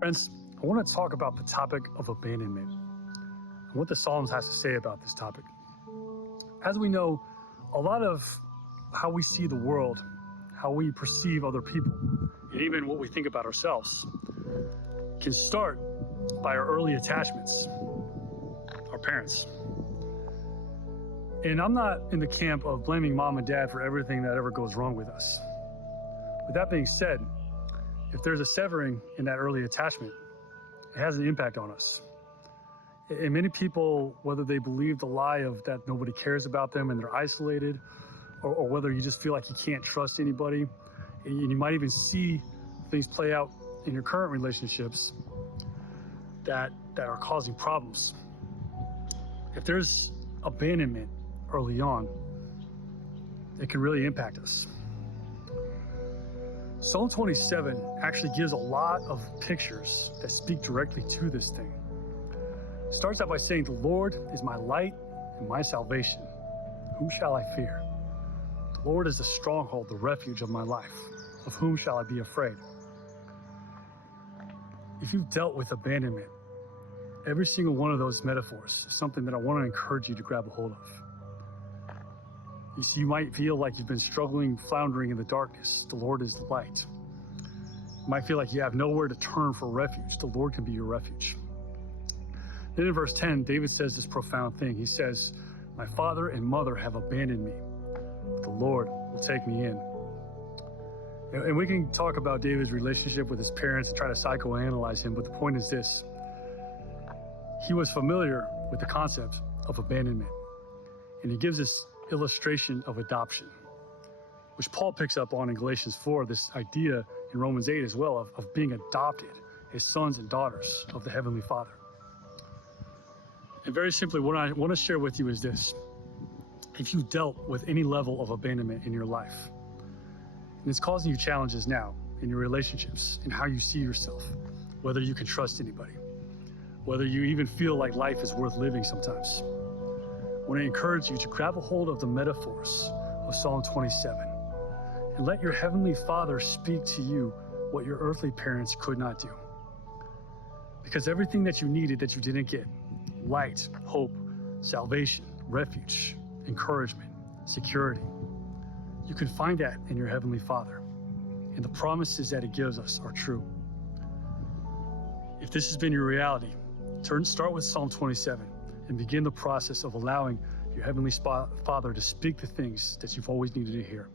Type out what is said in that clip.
Friends, I want to talk about the topic of abandonment and what the Psalms has to say about this topic. As we know, a lot of how we see the world, how we perceive other people, and even what we think about ourselves can start by our early attachments, our parents. And I'm not in the camp of blaming mom and dad for everything that ever goes wrong with us. With that being said, if there's a severing in that early attachment, it has an impact on us. And many people, whether they believe the lie of that nobody cares about them and they're isolated, or whether you just feel like you can't trust anybody, and you might even see things play out in your current relationships that are causing problems. If there's abandonment early on, it can really impact us. Psalm 27 actually gives a lot of pictures that speak directly to this thing. It starts out by saying, "The Lord is my light and my salvation. Whom shall I fear? The Lord is the stronghold, the refuge of my life. Of whom shall I be afraid?" If you've dealt with abandonment, every single one of those metaphors is something that I want to encourage you to grab a hold of. You see, you might feel like you've been struggling, floundering in the darkness. The Lord is the light. You might feel like you have nowhere to turn for refuge. The Lord can be your refuge. Then in verse 10, David says this profound thing. He says, "My father and mother have abandoned me, but the Lord will take me in." And we can talk about David's relationship with his parents and try to psychoanalyze him, but the point is this. He was familiar with the concept of abandonment, and he gives this illustration of adoption, which Paul picks up on in Galatians 4, this idea in Romans 8 as well of being adopted as sons and daughters of the Heavenly Father. And very simply, what I want to share with you is this. If you've dealt with any level of abandonment in your life, and it's causing you challenges now in your relationships, in how you see yourself, whether you can trust anybody, whether you even feel like life is worth living sometimes, I want to encourage you to grab a hold of the metaphors of Psalm 27 and let your Heavenly Father speak to you what your earthly parents could not do. Because everything that you needed that you didn't get, light, hope, salvation, refuge, encouragement, security, you can find that in your Heavenly Father. And the promises that He gives us are true. If this has been your reality, start with Psalm 27 and begin the process of allowing your Heavenly Father to speak the things that you've always needed to hear.